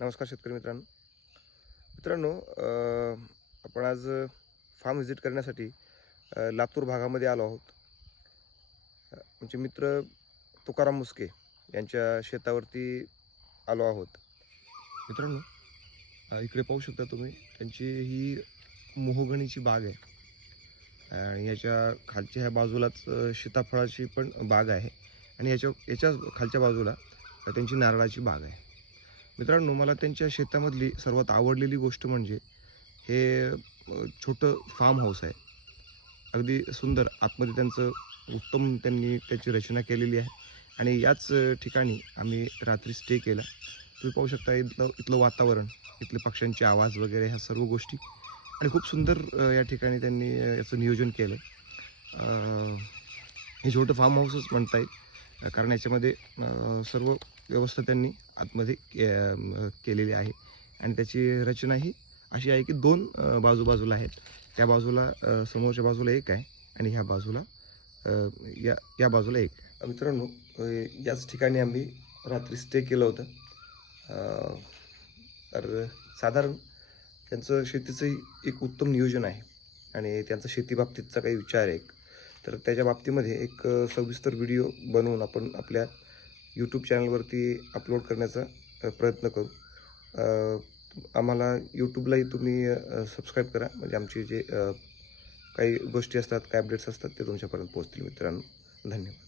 नमस्कार शेतकरी मित्रांनो, आपण आज फार्म व्हिजिट करण्यासाठी लातूर भागामध्ये आलो आहोत. आमचे मित्र तुकाराम मुस्के यांच्या शेतावरती आलो आहोत. मित्रांनो, इकडे पाहू शकता तुम्ही, त्यांची ही मोहगणीची बाग आहे आणि याच्या खालच्या ह्या बाजूलाच सीताफळाची पण बाग आहे आणि याच्या खालच्या बाजूला त्यांची नारळाची बाग आहे. मित्रांनो, मला त्यांच्या शेतामधली सर्वात आवडलेली गोष्ट म्हणजे हे छोटं फार्म हाऊस आहे. अगदी सुंदर आतमध्ये त्यांचं उत्तम त्यांनी त्याची रचना केलेली आहे आणि याच ठिकाणी आम्ही रात्री स्टे केला. तुम्ही पाहू शकता इथलं वातावरण, इथले पक्ष्यांचे आवाज वगैरे ह्या सर्व गोष्टी आणि खूप सुंदर या ठिकाणी त्यांनी याचं नियोजन केलं. हे छोटं फार्म हाऊसच म्हणता येईल, कारण याच्यामध्ये सर्व व्यवस्था त्यांनी आतमध्ये केलेली आहे आणि त्याची रचना ही अशी आहे की दोन बाजूला आहेत. त्या बाजूला समोरच्या बाजूला एक आहे आणि ह्या बाजूला या बाजूला एक. मित्रांनो, याच ठिकाणी आम्ही रात्री स्टे केलं होतं. तर साधारण त्यांचं शेतीचं एक उत्तम नियोजन आहे आणि त्यांचा शेतीबाबतीतचा काही विचार आहे तर त्याच्या बाबतीमध्ये एक सविस्तर व्हिडिओ बनवून आपण आपल्या यूट्यूब चॅनलवरती अपलोड करण्याचा प्रयत्न करू. आम्हाला यूट्यूबलाही तुम्ही सबस्क्राईब करा, म्हणजे आमचे जे काही गोष्टी असतात, काय अपडेट्स असतात ते तुमच्यापर्यंत पोहोचतील. मित्रांनो, धन्यवाद.